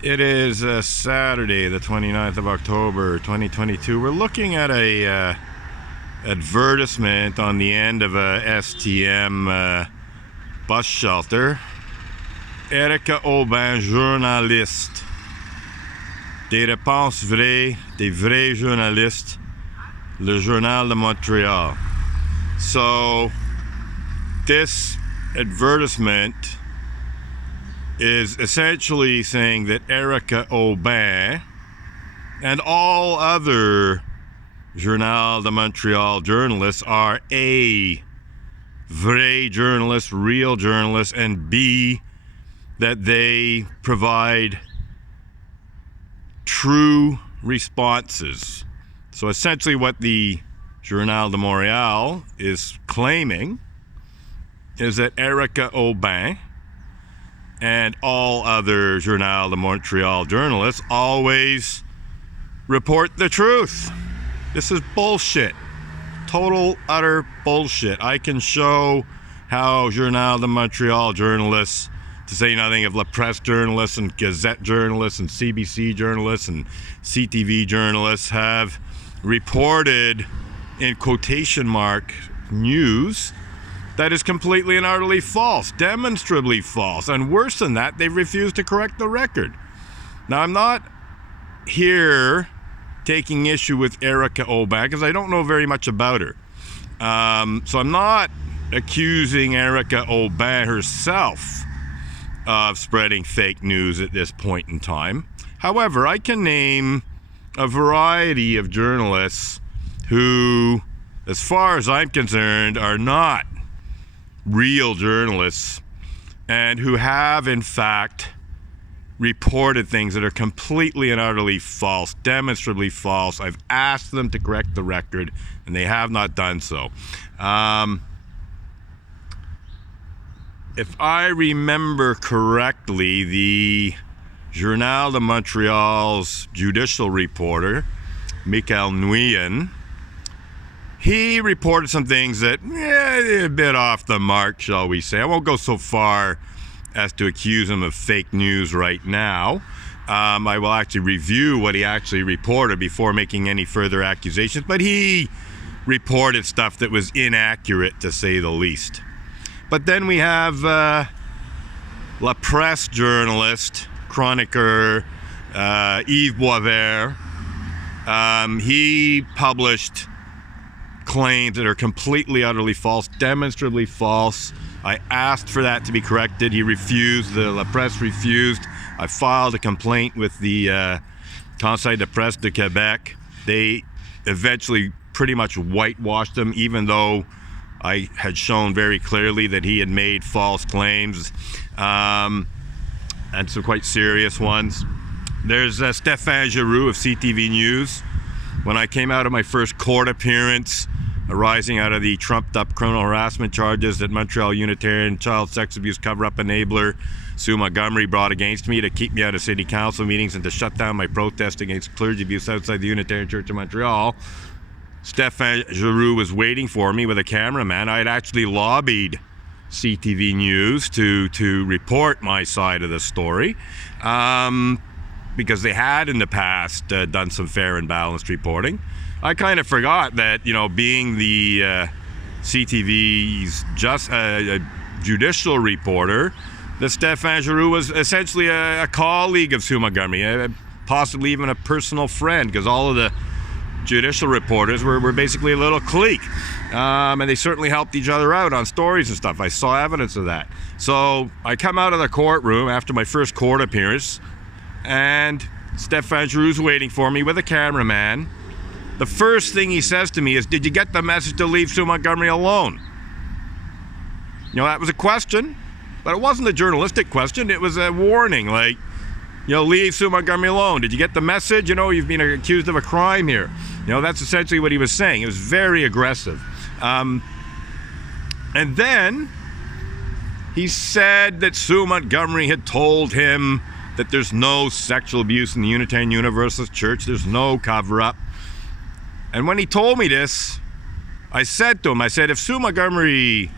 It is Saturday, the 29th of October, 2022. We're looking at a advertisement on the end of a STM bus shelter. Erika Aubin, journaliste. Des réponses vraies, des vrais journalistes. Le Journal de Montéal. So, this advertisement is essentially saying that Erika Aubin and all other Journal de Montéal journalists are A, vrai journalists, real journalists, and B, that they provide true responses. So essentially what the Journal de Montéal is claiming is that Erika Aubin and all other Journal de Montéal journalists always report the truth. This is bullshit. Total, utter bullshit. I can show how Journal de Montéal journalists, to say nothing of La Presse journalists and Gazette journalists and CBC journalists and CTV journalists, have reported in quotation mark news that is completely and utterly false, demonstrably false, and worse than that, they've refused to correct the record. Now, I'm not here taking issue with Erika Aubin because I don't know very much about her. So I'm not accusing Erika Aubin herself of spreading fake news at this point in time. However, I can name a variety of journalists who, as far as I'm concerned, are not real journalists and who have in fact reported things that are completely and utterly false, demonstrably false. I've asked them to correct the record and they have not done so. If I remember correctly, the Journal de Montréal's judicial reporter, Michael Nguyen, he reported some things that, a bit off the mark, shall we say. I won't go so far as to accuse him of fake news right now. I will actually review what he actually reported before making any further accusations, but he reported stuff that was inaccurate, to say the least. But then we have La Presse journalist, chroniqueur, Yves Boisvert. He published claims that are completely, utterly false, demonstrably false. I asked for that to be corrected. He refused. The La Presse refused. I filed a complaint with the Conseil de Presse de Québec. They eventually pretty much whitewashed him, even though I had shown very clearly that he had made false claims, and some quite serious ones. There's Stéphane Giroux of CTV News. When I came out of my first court appearance, arising out of the trumped-up criminal harassment charges that Montreal Unitarian child sex abuse cover-up enabler Sue Montgomery brought against me to keep me out of city council meetings and to shut down my protest against clergy abuse outside the Unitarian Church of Montreal, Stéphane Giroux was waiting for me with a cameraman. I had actually lobbied CTV News to report my side of the story, because they had in the past done some fair and balanced reporting. I kind of forgot that, being the CTV's just a judicial reporter, that Stéphane Giroux was essentially a colleague of Sue Montgomery, possibly even a personal friend, because all of the judicial reporters were basically a little clique, and they certainly helped each other out on stories and stuff. I saw evidence of that. So I come out of the courtroom after my first court appearance, and Stéphane Giroux's waiting for me with a cameraman. The first thing he says to me is, "Did you get the message to leave Sue Montgomery alone?" That was a question, but it wasn't a journalistic question. It was a warning, like, leave Sue Montgomery alone. Did you get the message? You've been accused of a crime here. That's essentially what he was saying. It was very aggressive. And then he said that Sue Montgomery had told him that there's no sexual abuse in the Unitarian Universalist Church. There's no cover-up. And when he told me this, I said to him, if Sue Montgomery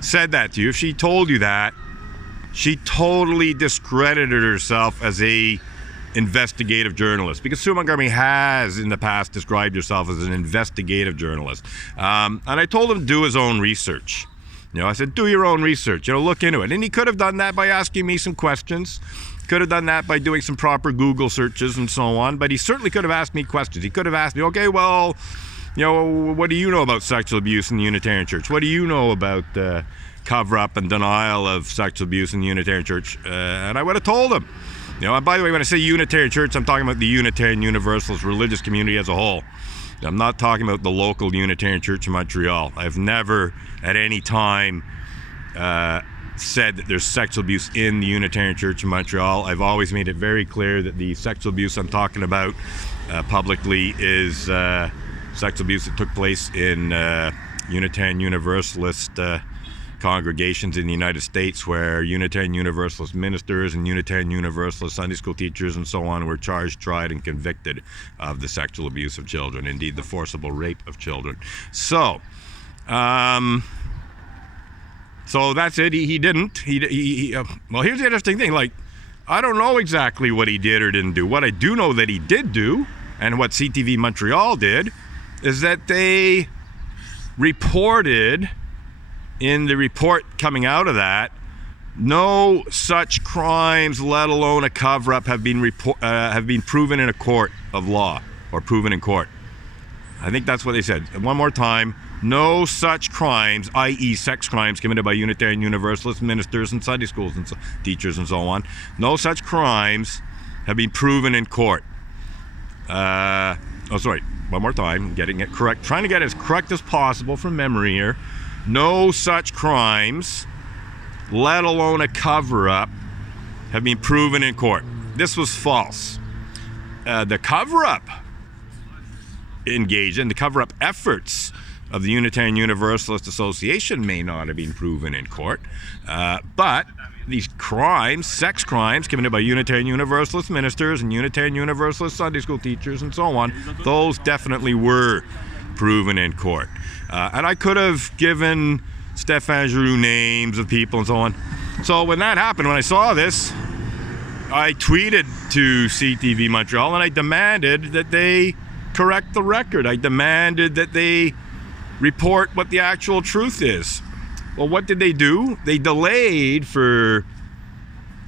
said that to you, if she told you that, she totally discredited herself as a investigative journalist, because Sue Montgomery has in the past described herself as an investigative journalist. And I told him to do his own research. I said, do your own research, look into it. And he could have done that by asking me some questions. Could have done that by doing some proper Google searches and so on. But he certainly could have asked me questions. He could have asked me, okay, well, what do you know about sexual abuse in the Unitarian Church? What do you know about cover-up and denial of sexual abuse in the Unitarian Church? And I would have told him. And by the way, when I say Unitarian Church, I'm talking about the Unitarian Universalist religious community as a whole. I'm not talking about the local Unitarian Church in Montreal. I've never at any time said that there's sexual abuse in the Unitarian Church in Montreal. I've always made it very clear that the sexual abuse I'm talking about publicly is sexual abuse that took place in Unitarian Universalist congregations in the United States, where Unitarian Universalist ministers and Unitarian Universalist Sunday school teachers and so on were charged, tried, and convicted of the sexual abuse of children, indeed the forcible rape of children. So that's it. He didn't. Well, here's the interesting thing. I don't know exactly what he did or didn't do. What I do know that he did do, and what CTV Montreal did, is that they reported in the report coming out of that, no such crimes, let alone a cover-up, have been proven in a court of law or proven in court. I think that's what they said. And one more time, no such crimes, i.e. sex crimes committed by Unitarian Universalist ministers and Sunday schools and teachers and so on, no such crimes have been proven in court. One more time, getting it correct, trying to get it as correct as possible from memory here. No such crimes, let alone a cover-up, have been proven in court. This was false. The cover-up engaged in the cover-up efforts of the Unitarian Universalist Association may not have been proven in court, but these crimes, sex crimes committed by Unitarian Universalist ministers and Unitarian Universalist Sunday school teachers and so on, those definitely were proven in court. And I could have given Stéphane Giroux names of people and so on. So when that happened, when I saw this, I tweeted to CTV Montreal and I demanded that they correct the record. I demanded that they report what the actual truth is. Well, what did they do? They delayed for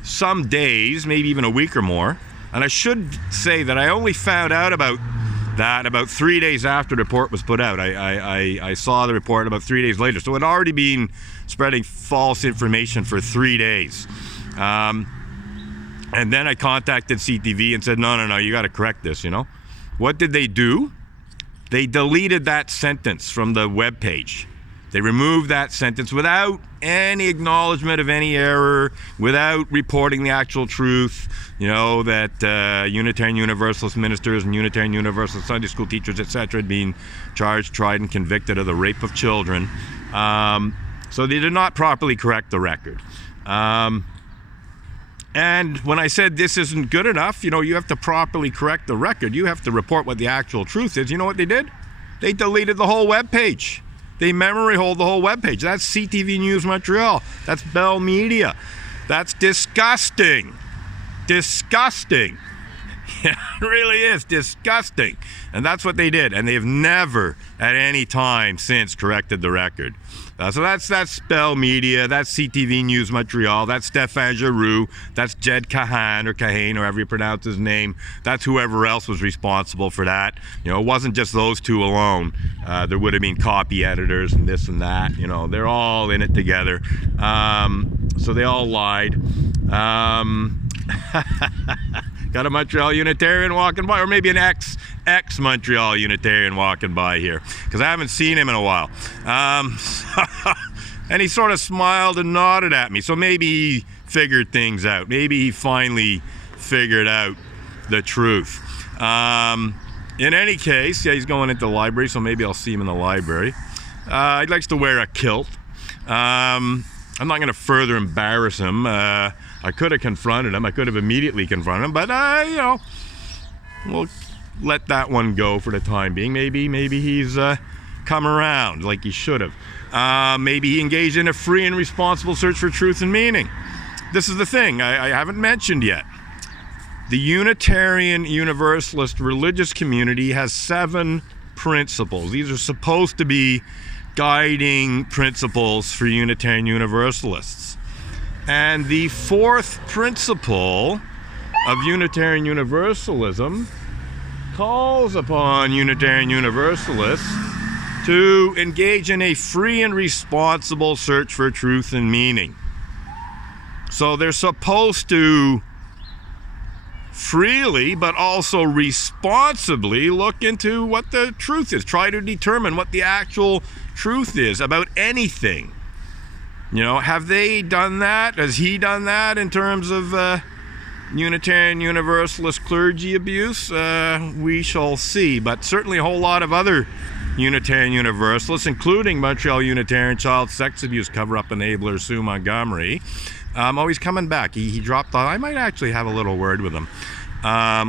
some days, maybe even a week or more. And I should say that I only found out about that about 3 days after the report was put out. I saw the report about 3 days later. So it had already been spreading false information for 3 days. And then I contacted CTV and said, no, you got to correct this, What did they do? They deleted that sentence from the webpage. They removed that sentence without any acknowledgement of any error, without reporting the actual truth, that Unitarian Universalist ministers and Unitarian Universalist Sunday school teachers, etc., had been charged, tried, and convicted of the rape of children. So they did not properly correct the record. And when I said this isn't good enough, you have to properly correct the record. You have to report what the actual truth is. You know what they did? They deleted the whole webpage. They memory hold the whole webpage. That's CTV News Montreal. That's Bell Media. That's disgusting. Disgusting. Yeah, it really is disgusting. And that's what they did. And they've never at any time since corrected the record. So that's Bell Media, that's CTV News Montreal, that's Stéphane Giroux, that's Jed Kahane, or Kahane, or however you pronounce his name. That's whoever else was responsible for that. It wasn't just those two alone. There would have been copy editors and this and that. They're all in it together. So they all lied. Got a Montreal Unitarian walking by, or maybe an ex-Montreal Unitarian walking by here, because I haven't seen him in a while. And he sort of smiled and nodded at me, so maybe he figured things out. Maybe he finally figured out the truth. In any case, yeah, he's going into the library, so maybe I'll see him in the library. He likes to wear a kilt. I'm not going to further embarrass him. I could have confronted him. I could have immediately confronted him, but we'll let that one go for the time being. Maybe he's come around like he should have. Maybe he engaged in a free and responsible search for truth and meaning. This is the thing I haven't mentioned yet. The Unitarian Universalist religious community has 7 principles. These are supposed to be guiding principles for Unitarian Universalists. And the 4th principle of Unitarian Universalism calls upon Unitarian Universalists to engage in a free and responsible search for truth and meaning. So they're supposed to freely, but also responsibly look into what the truth is. Try to determine what the actual truth is about anything. You know, have they done that? Has he done that in terms of Unitarian Universalist clergy abuse? We shall see. But certainly a whole lot of other Unitarian Universalists, including Montreal Unitarian child sex abuse cover-up enabler Sue Montgomery. He's coming back. He dropped off. I might actually have a little word with him.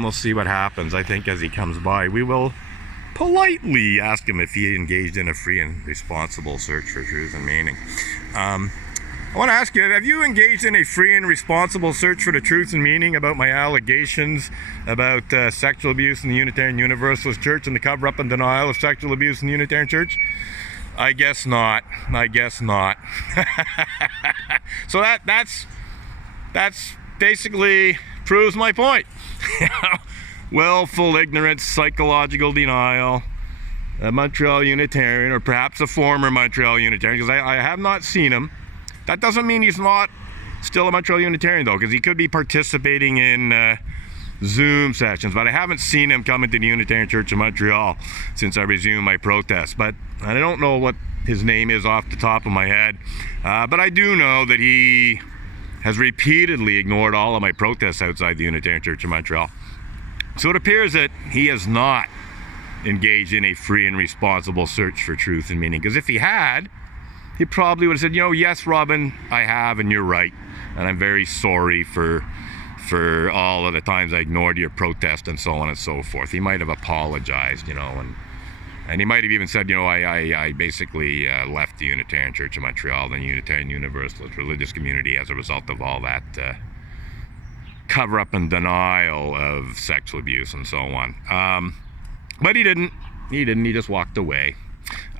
We'll see what happens. I think as he comes by, we will politely ask him if he engaged in a free and responsible search for truth and meaning. I want to ask you, have you engaged in a free and responsible search for the truth and meaning about my allegations about sexual abuse in the Unitarian Universalist Church and the cover-up and denial of sexual abuse in the Unitarian Church? I guess not. So that's basically proves my point. Willful ignorance, psychological denial, a Montreal Unitarian, or perhaps a former Montreal Unitarian, because I have not seen him. That doesn't mean he's not still a Montreal Unitarian, though, because he could be participating in Zoom sessions, but I haven't seen him come into the Unitarian Church of Montreal since I resumed my protest. But I don't know what his name is off the top of my head, but I do know that he has repeatedly ignored all of my protests outside the Unitarian Church of Montreal. So it appears that he has not engaged in a free and responsible search for truth and meaning, because if he had, he probably would have said, you know, yes, Robin, I have, and you're right, and I'm very sorry for all of the times I ignored your protest and so on and so forth. He might have apologized, you know, and he might have even said, you know, I basically left the Unitarian Church of Montreal and the Unitarian Universalist religious community as a result of all that cover-up and denial of sexual abuse and so on. But he didn't. He just walked away.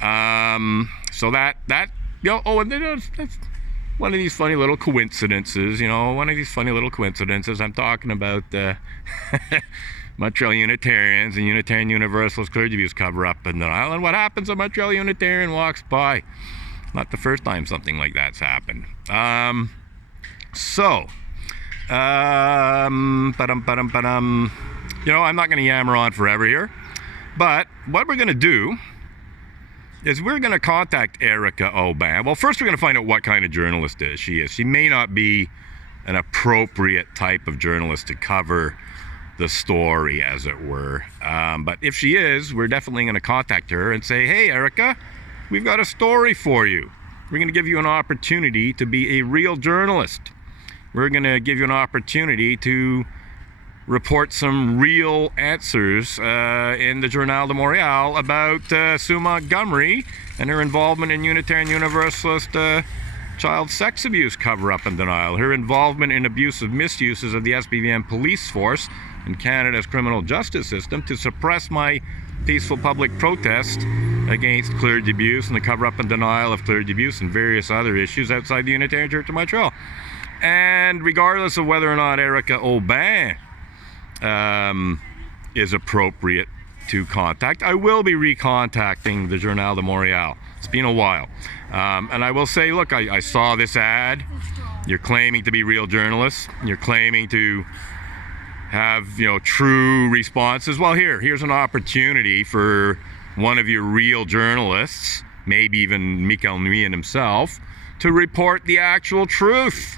So that you know, oh, and then that's one of these funny little coincidences, you know, I'm talking about Montreal Unitarians and Unitarian Universalist clergy abuse cover-up and denial, and what happens when Montreal Unitarian walks by? Not the first time something like that's happened. You know, I'm not going to yammer on forever here, but what we're going to do is we're going to contact Erika Aubin. Well, first we're going to find out what kind of journalist she is. She may not be an appropriate type of journalist to cover the story, as it were. But if she is, we're definitely going to contact her and say, hey, Erika, we've got a story for you. We're going to give you an opportunity to be a real journalist. We're going to give you an opportunity to report some real answers in the Journal de Montéal about Sue Montgomery and her involvement in Unitarian Universalist child sex abuse cover-up and denial, her involvement in abusive misuses of the SPVM police force and Canada's criminal justice system to suppress my peaceful public protest against clergy abuse and the cover-up and denial of clergy abuse and various other issues outside the Unitarian Church of Montreal. And regardless of whether or not Erika Aubin is appropriate to contact, I will be recontacting the Journal de Montéal. It's been a while. And I will say, look, I saw this ad. You're claiming to be real journalists. You're claiming to have, you know, true responses. Well, here's an opportunity for one of your real journalists, maybe even Michael Nguyen himself, to report the actual truth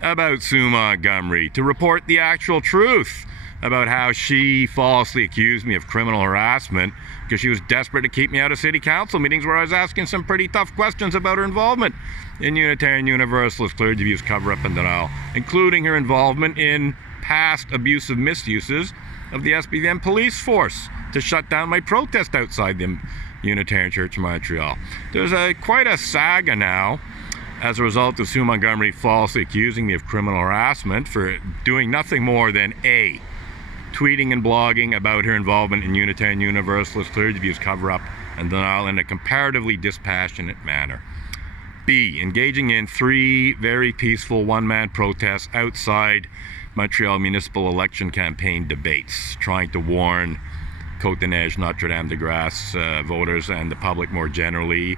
about Sue Montgomery, to report the actual truth about how she falsely accused me of criminal harassment because she was desperate to keep me out of city council meetings where I was asking some pretty tough questions about her involvement in Unitarian Universalist clergy abuse cover-up and denial, including her involvement in past abusive misuses of the SPVM police force to shut down my protest outside the Unitarian Church of Montreal. There's quite a saga now as a result of Sue Montgomery falsely accusing me of criminal harassment for doing nothing more than A, tweeting and blogging about her involvement in Unitarian Universalist clergy views cover-up and denial in a comparatively dispassionate manner. B, engaging in 3 very peaceful one-man protests outside Montreal municipal election campaign debates, trying to warn Côte-des-Neiges, Notre-Dame-de-Grâce voters and the public more generally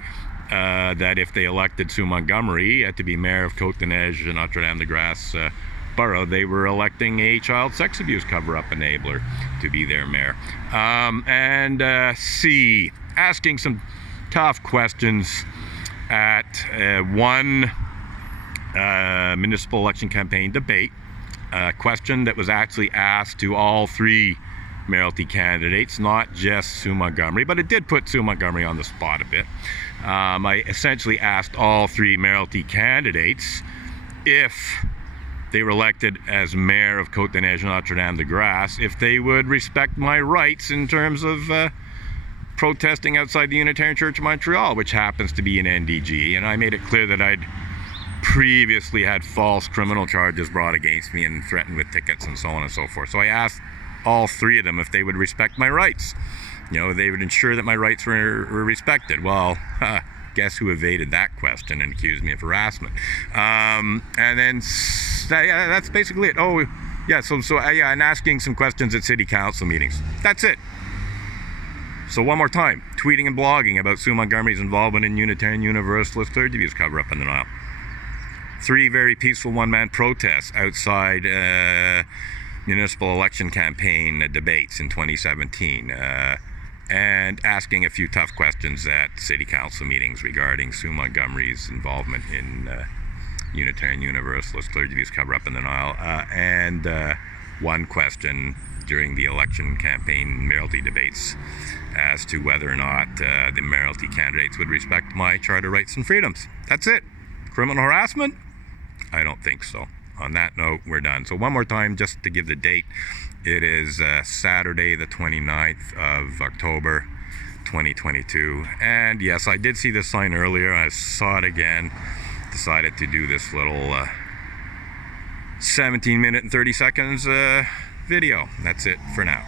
that if they elected Sue Montgomery to be mayor of Côte-des-Neiges and Notre-Dame-de-Grâce borough, they were electing a child sex abuse cover-up enabler to be their mayor. And C, asking some tough questions at one municipal election campaign debate, a question that was actually asked to all 3 mayoralty candidates, not just Sue Montgomery, but it did put Sue Montgomery on the spot a bit. I essentially asked all 3 mayoralty candidates if they were elected as mayor of Côte-des-Neiges and Notre-Dame-de-Grâce, if they would respect my rights in terms of protesting outside the Unitarian Church of Montreal, which happens to be an NDG. And I made it clear that I'd previously had false criminal charges brought against me and threatened with tickets and so on and so forth. So I asked all 3 of them if they would respect my rights. You know, they would ensure that my rights were respected. Well, guess who evaded that question and accused me of harassment? And then, yeah, that's basically it. Oh, yeah, yeah, and asking some questions at city council meetings. That's it. So one more time, tweeting and blogging about Sue Montgomery's involvement in Unitarian Universalist clergy views cover-up and denial. 3 very peaceful one-man protests outside municipal election campaign debates in 2017, and asking a few tough questions at city council meetings regarding Sue Montgomery's involvement in Unitarian Universalist clergy views cover-up and denial, and one question during the election campaign mayoralty debates as to whether or not the mayoralty candidates would respect my charter rights and freedoms. That's it. Criminal harassment? I don't think so. On that note, we're done. So one more time, just to give the date, it is Saturday the 29th of October 2022. And yes, I did see this sign earlier. I saw it again. Decided to do this little 17 minute and 30 seconds video. That's it for now.